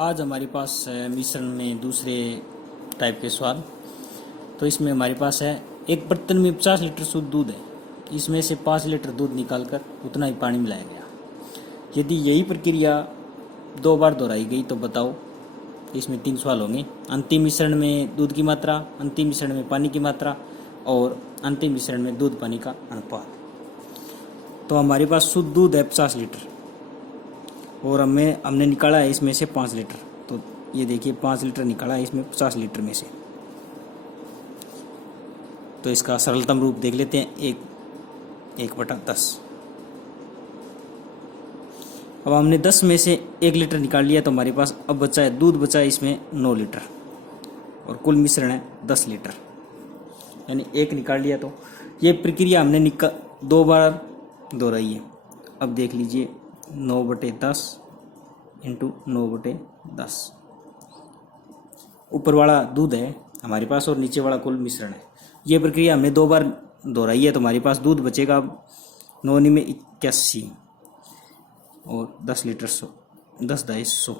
आज हमारे पास है मिश्रण में दूसरे टाइप के स्वाद। तो इसमें हमारे पास है एक बर्तन में 50 लीटर शुद्ध दूध है। इसमें से 5 लीटर दूध निकालकर उतना ही पानी मिलाया गया। यदि यही प्रक्रिया 2 बार दोहराई गई तो बताओ। इसमें 3 सवाल होंगे। अंतिम मिश्रण में दूध की मात्रा, अंतिम मिश्रण में पानी की मात्रा और अंतिम मिश्रण में दूध पानी का अनुपात। तो हमारे पास शुद्ध दूध है 50 लीटर और हमने निकाला है इसमें से 5 लीटर। तो ये देखिए 5 लीटर निकाला है इसमें 50 लीटर में से। तो इसका सरलतम रूप देख लेते हैं, 1/10। अब हमने 10 में से 1 लीटर निकाल लिया तो हमारे पास अब बचा है दूध, बचा है इसमें 9 लीटर और कुल मिश्रण है 10 लीटर, यानी 1 निकाल लिया। तो ये प्रक्रिया हमने 2 बार दोहराई है। अब देख लीजिए 9/10 इंटू 9/10। ऊपर वाला दूध है हमारे पास और नीचे वाला कुल मिश्रण है। ये प्रक्रिया हमने 2 बार दोहराई है तो हमारे पास दूध बचेगा 9 में 81 और 10 लीटर 100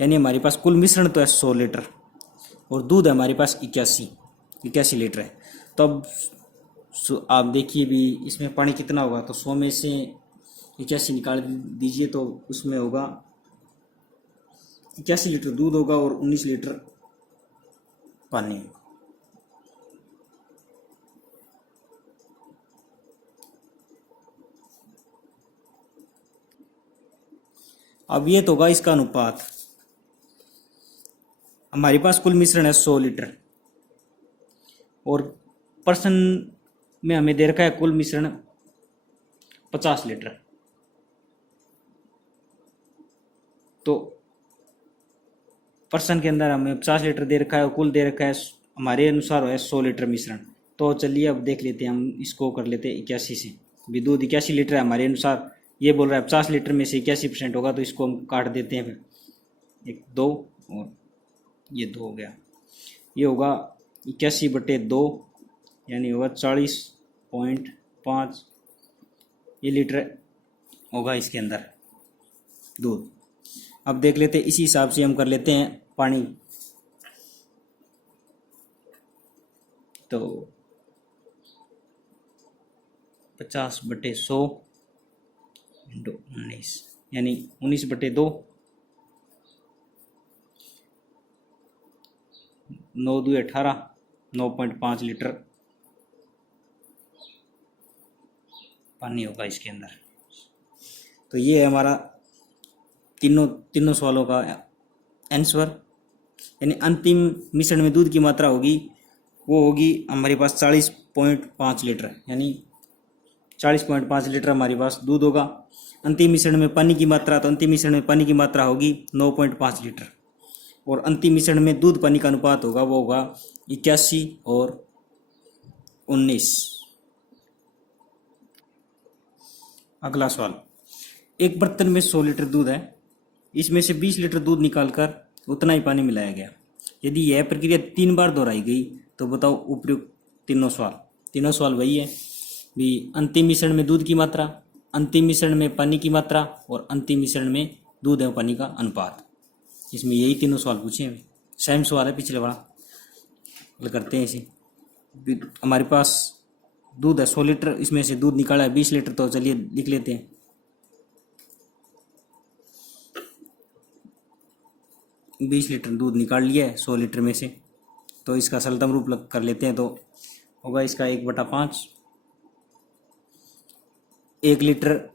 यानी हमारे पास कुल मिश्रण तो है 100 लीटर और दूध है हमारे पास 81 लीटर है। तो अब आप देखिए भी इसमें पानी कितना होगा। तो 100 में से 81 निकाल दीजिए तो उसमें होगा 81 लीटर दूध होगा और 19 लीटर पानी। अब ये तो होगा इसका अनुपात। हमारे पास कुल मिश्रण है 100 लीटर और पर्सन में हमें दे रखा है कुल मिश्रण 50 लीटर। तो पर्सन के अंदर हमें 50 लीटर दे रखा है और कुल दे रखा है हमारे अनुसार है 100 लीटर मिश्रण। तो चलिए अब देख लेते हैं, हम इसको कर लेते हैं 81 से। भी दूध 81 लीटर है हमारे अनुसार, ये बोल रहा है 50 लीटर में से 81% होगा। तो इसको हम काट देते हैं, फिर 1 2 और ये 2 हो गया। ये होगा 81/2 यानी होगा 40.5 ये लीटर होगा इसके अंदर दूध। अब देख लेते हैं, इसी हिसाब से हम कर लेते हैं पानी। तो 50/100 इंटू 19 यानी 19/2, 9 2 18, 9.5 लीटर पानी होगा इसके अंदर। तो ये है हमारा तीनों सवालों का आंसर। यानी अंतिम मिश्रण में दूध की मात्रा होगी वो होगी हमारे पास 40.5 लीटर, यानी 40.5 लीटर हमारे पास दूध होगा। अंतिम मिश्रण में पानी की मात्रा, तो अंतिम मिश्रण में पानी की मात्रा होगी 9.5 लीटर और अंतिम मिश्रण में दूध पानी का अनुपात होगा वो होगा 81 और 19। अगला सवाल, एक बर्तन में 100 लीटर दूध है, इसमें से 20 लीटर दूध निकालकर उतना ही पानी मिलाया गया। यदि यह प्रक्रिया 3 बार दोहराई गई तो बताओ उपयुक्त तीनों सवाल वही है भी अंतिम मिश्रण में दूध की मात्रा, अंतिम मिश्रण में पानी की मात्रा और अंतिम मिश्रण में दूध एवं पानी का अनुपात। इसमें यही तीनों सवाल पूछे हैं, सेम सवाल है पिछले वाला। करते हैं इसे। हमारे पास दूध है 100 लीटर, इसमें से दूध निकाला है 20 लीटर। तो चलिए लिख लेते हैं, 20 लीटर दूध निकाल लिया है 100 लीटर में से। तो इसका सरलतम रूप कर लेते हैं। तो होगा इसका 1/5। 1 लीटर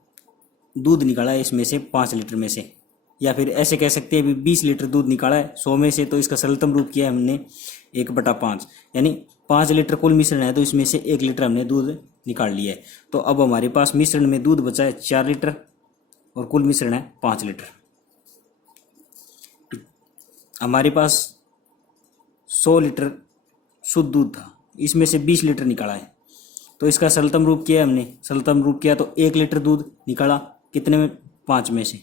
दूध निकाला है इसमें से 5 लीटर में से, या फिर ऐसे कह सकते हैं भी 20 लीटर दूध निकाला है 100 में से। तो इसका सरलतम रूप किया है हमने 1/5, यानी 5 लीटर कुल मिश्रण है तो इसमें से 1 लीटर हमने दूध निकाल लिया है। तो अब हमारे पास मिश्रण में दूध बचा है 4 लीटर और कुल मिश्रण है 5 लीटर। हमारे पास 100 लीटर शुद्ध दूध था, इसमें से 20 लीटर निकाला है। तो इसका सरलतम रूप किया हमने, सरलतम रूप किया तो 1 लीटर दूध निकाला कितने में, 5 में से।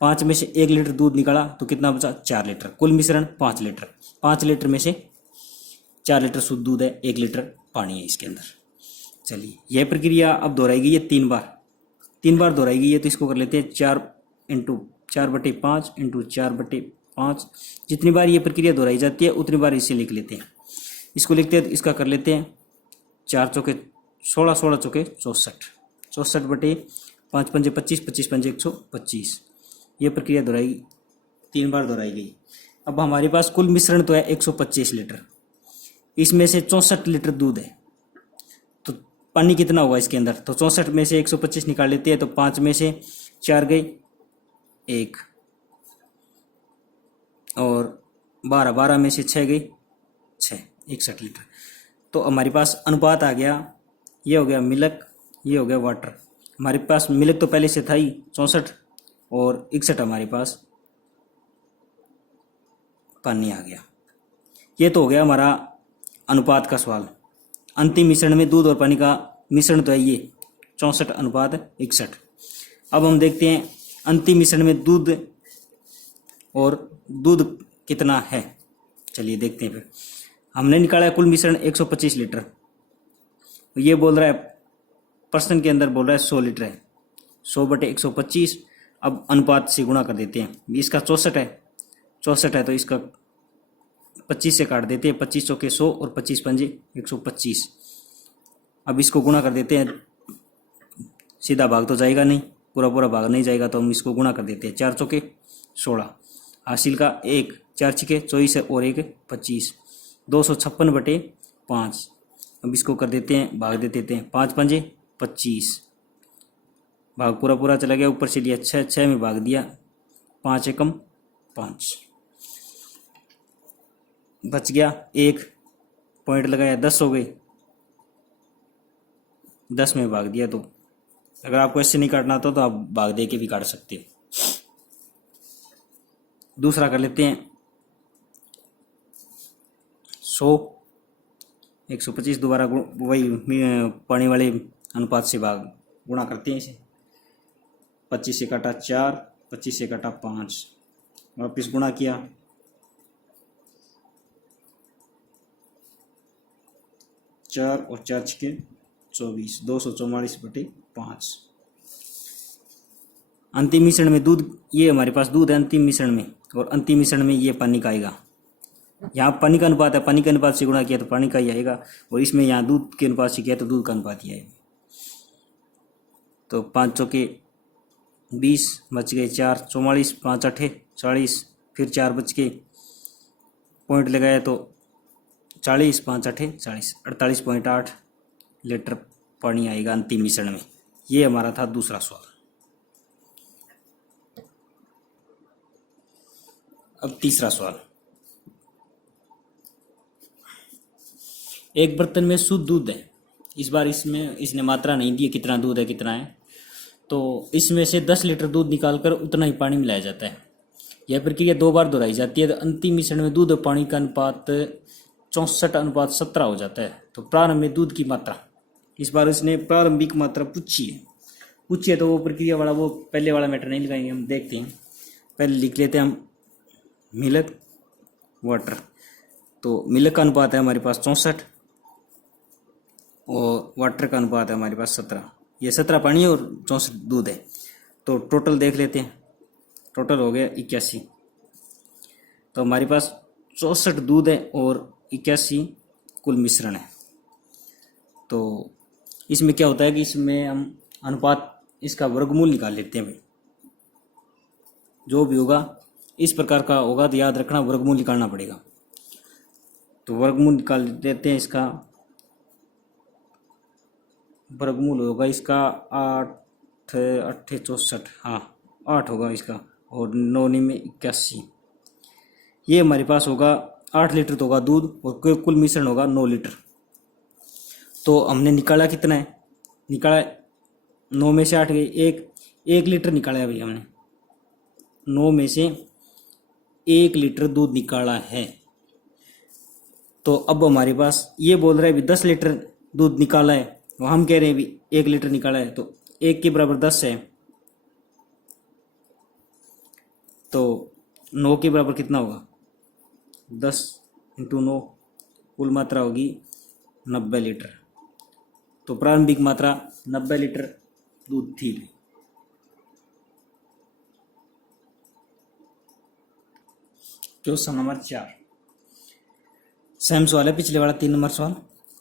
5 में से 1 लीटर दूध निकाला तो कितना बचा, 4 लीटर। कुल मिश्रण 5 लीटर। 5 लीटर में से 4 लीटर शुद्ध दूध है, 1 लीटर पानी है इसके अंदर। चलिए यह प्रक्रिया अब दोहराई गई है 3 बार दोहराई गई है। तो इसको कर लेते हैं 4 × 4/5 इंटू 4/5। जितनी बार ये प्रक्रिया दोहराई जाती है उतनी बार इसे लिख लेते हैं। इसको लिखते हैं तो इसका कर लेते हैं 4 चौके 16, 16 चौके 64, 64/5 पंजे 25, 25 पंजे 125। ये प्रक्रिया दोहराई 3 बार दोहराई गई। अब हमारे पास कुल मिश्रण तो है 125 लीटर, इसमें से 64 लीटर दूध है, तो पानी कितना होगा इसके अंदर? तो 64 में से 125 निकाल लेते हैं, तो 5 में से 4 गए 1 और 12 में से 6 गई 6, 61 लीटर। तो हमारे पास अनुपात आ गया, ये हो गया मिल्क, ये हो गया वाटर। हमारे पास मिल्क तो पहले से था ही 64 और 61 हमारे पास पानी आ गया। ये तो हो गया हमारा अनुपात का सवाल। अंतिम मिश्रण में दूध और पानी का मिश्रण तो है ये 64:61। अब हम देखते हैं अंतिम मिश्रण में दूध और दूध कितना है। चलिए देखते हैं। फिर हमने निकाला है कुल मिश्रण 125 लीटर। ये बोल रहा है प्रश्न के अंदर बोल रहा है 100 लीटर है, 100/125। अब अनुपात से गुणा कर देते हैं। इसका 64 है, 64 है तो इसका 25 से काट देते हैं। 25 चौके 100 और 25 पंजे 125। अब इसको गुणा कर देते हैं। सीधा भाग तो जाएगा नहीं, पूरा पूरा भाग नहीं जाएगा, तो हम इसको गुणा कर देते हैं। 4 चौके 16, हासिल का 1, 4 छिके 24 और 1 25, 256/5। अब इसको कर देते हैं, भाग दे देते हैं। 5 पंजे 25, भाग पूरा पूरा चला गया, ऊपर से लिया 6, 6 में भाग दिया, 5 एकम 5 बच गया। 1 पॉइंट लगाया, 10 हो गए, 10 में भाग दिया। तो अगर आपको ऐसे नहीं काटना तो आप भाग दे के भी काट सकते हो। दूसरा कर लेते हैं 100, 125 दोबारा वही पानी वाले अनुपात से भाग गुणा करते हैं इसे। 25 से काटा 4, 25 से काटा 5, वापिस गुणा किया, 4 और 4 छिके 24, 244/5। अंतिम मिश्रण में दूध, ये हमारे पास दूध है अंतिम मिश्रण में, और अंतिम मिश्रण में ये पानी का आएगा। यहाँ पानी का अनुपात है, पानी के अनुपात से गुणा किया तो पानी का ही आएगा, और इसमें यहाँ दूध के अनुपात से किया तो दूध का अनुपात ही आएगा। तो 5 चौके 20 बच गए, 4 44, 5 8 40, फिर 4 बच के पॉइंट लगाया तो 40, 5 8 40, 48.8 लीटर पानी आएगा अंतिम मिश्रण में। ये हमारा था दूसरा सवाल। अब तीसरा सवाल। एक बर्तन में शुद्ध दूध है। इस बार इसमें इसने मात्रा नहीं दी कितना दूध है कितना है, तो इसमें से 10 लीटर दूध निकालकर उतना ही पानी मिलाया जाता है। यह प्रक्रिया 2 बार दोहराई जाती है, तो अंतिम मिश्रण में दूध और पानी का अनुपात 64:17 हो जाता है। तो प्रारंभ में दूध की मात्रा, इस बार इसने प्रारंभिक मात्रा पूछी है, तो वो प्रक्रिया वाला वो पहले वाला मैटर नहीं लगाएंगे, हम देखते हैं। पहले लिख लेते हैं हम मिल्क वाटर। तो मिल्क का अनुपात है हमारे पास 64 और वाटर का अनुपात है हमारे पास 17। ये 17 पानी और 64 दूध है। तो टोटल देख लेते हैं, टोटल हो गया 81। तो हमारे पास 64 दूध है और 81 कुल मिश्रण है। तो इसमें क्या होता है कि इसमें हम अनुपात इसका वर्गमूल निकाल लेते हैं। भाई जो भी होगा इस प्रकार का होगा तो याद रखना वर्गमूल निकालना पड़ेगा। तो वर्गमूल निकाल देते हैं। इसका वर्गमूल होगा इसका 8 8 64, हाँ 8 होगा इसका, और 9 में 81। ये हमारे पास होगा 8 लीटर तो होगा दूध और कुल मिश्रण होगा 9 लीटर। तो हमने निकाला कितना है, निकाला 9 में से 8 गई, 1 लीटर निकाला है भाई हमने। 9 में से 1 लीटर दूध निकाला है। तो अब हमारे पास ये बोल रहा है भी 10 लीटर दूध निकाला है, तो हम कह रहे हैं भी 1 लीटर निकाला है, तो 1 के बराबर 10 है। तो 9 के बराबर कितना होगा, 10 × 9, कुल मात्रा होगी 90 लीटर। तो प्रारंभिक मात्रा 90 लीटर दूध थी। क्वेश्चन नंबर 4 सेम सवाल है पिछले वाला 3 नंबर सवाल।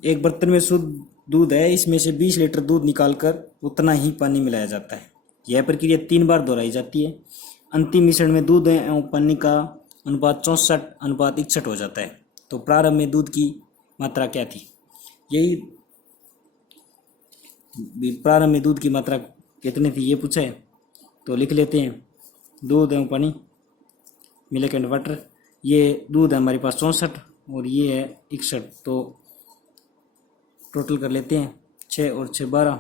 एक बर्तन में शुद्ध दूध है, इसमें से 20 लीटर दूध निकालकर उतना ही पानी मिलाया जाता है। यह प्रक्रिया 3 बार दोहराई जाती है। अंतिम मिश्रण में दूध एवं पानी का अनुपात 64:61 हो जाता है। तो प्रारंभ में दूध की मात्रा क्या थी? यही प्रारंभ में दूध की मात्रा कितनी थी ये पूछा है, तो लिख लेते हैं। दूध एवं पानी मिल्क एंड वाटर, ये दूध है हमारे पास 64 और ये है 61, तो टोटल कर लेते हैं 6 और 6 12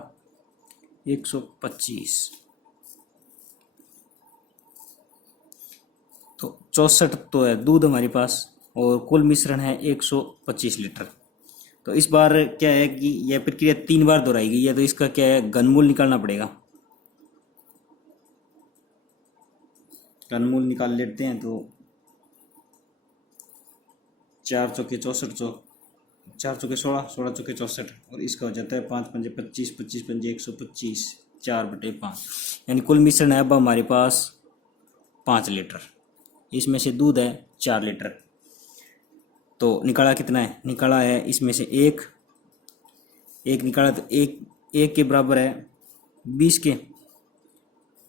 125। तो 64 तो है दूध हमारे पास और कुल मिश्रण है 125 लीटर। तो इस बार क्या है कि यह प्रक्रिया 3 बार दोहराई गई है, तो इसका क्या है घनमूल निकालना पड़ेगा। घनमूल निकाल लेते हैं। तो 4 चौके 64, 4 चौके 16, 16 चौके 64 और इसका हो जाता है 5 पंजे 25, 25 पंजे 125, 4/5, यानी कुल मिश्रण है अब हमारे पास 5 लीटर। इसमें से दूध है 4 लीटर। तो निकाला कितना है? निकाला है इसमें से एक निकाला, तो एक के बराबर है 20 के।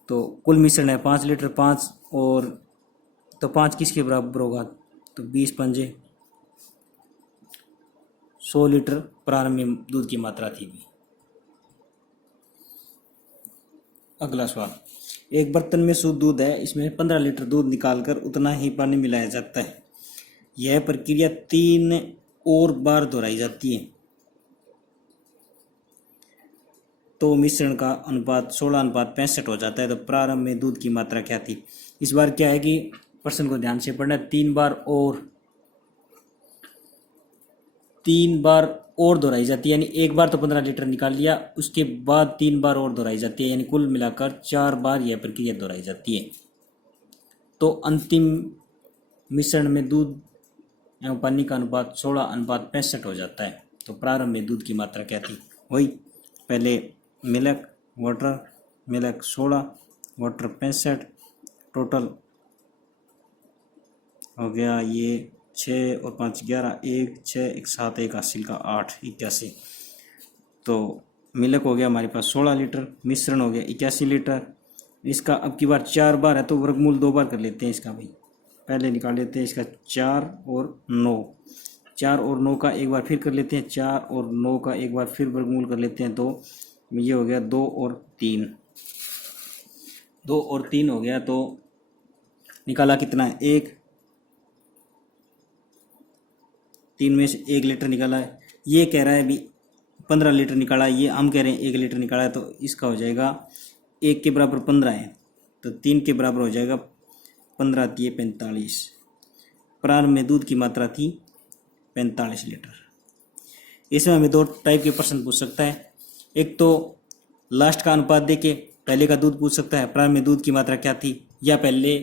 तो कुल मिश्रण है 5 लीटर। 5 और तो 5 किसके बराबर होगा? तो 20 पंजे 100 लीटर प्रारंभ में दूध की मात्रा थी भी। अगला सवाल, एक बर्तन में शुद्ध दूध है, इसमें 15 लीटर दूध निकालकर उतना ही पानी मिलाया जाता है। यह प्रक्रिया 3 और बार दोहराई जाती है। तो मिश्रण का अनुपात 16:65 हो जाता है। तो प्रारंभ में दूध की मात्रा क्या थी? इस बार क्या है कि प्रश्न को ध्यान से पढ़ना, 3 बार और दोहराई जाती है। यानी एक बार तो 15 लीटर निकाल लिया, उसके बाद 3 बार और दोहराई जाती है, यानी कुल मिलाकर 4 बार यह प्रक्रिया दोहराई जाती है। तो अंतिम मिश्रण में दूध एवं पानी का अनुपात 16:65 हो जाता है। तो प्रारंभ में दूध की मात्रा क्या थी? वही पहले मिल्क 16, वाटर 65, टोटल हो गया ये 6 और 5 11, 1 6 1 7 1 80 का 8 81। तो मिल्क हो गया हमारे पास 16 लीटर, मिश्रण हो गया 81 लीटर। इसका अब की बार 4 बार है, तो वर्गमूल 2 बार कर लेते हैं इसका भाई। पहले निकाल लेते हैं इसका 4 और 9, 4 और 9 का एक बार फिर कर लेते हैं, 4 और 9 का एक बार फिर वर्गमूल कर लेते हैं। तो ये हो गया 2 और 3, 2 और 3 हो गया। तो निकाला कितना है? 1, 3 में से 1 लीटर निकाला है। ये कह रहा है अभी 15 लीटर निकाला है, ये हम कह रहे हैं 1 लीटर निकाला है। तो इसका हो जाएगा 1 के बराबर 15 है, तो 3 के बराबर हो जाएगा 15 × 45। प्रारंभ में दूध की मात्रा थी 45 लीटर। इसमें हमें 2 टाइप के प्रश्न पूछ सकता है। एक तो लास्ट का अनुपात देके पहले का दूध पूछ सकता है, प्रारंभ में दूध की मात्रा क्या थी, या पहले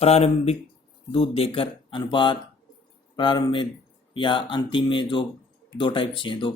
प्रारंभिक दूध देकर अनुपात प्रारंभ में या अंतिम में, जो 2 टाइप से हैं, 2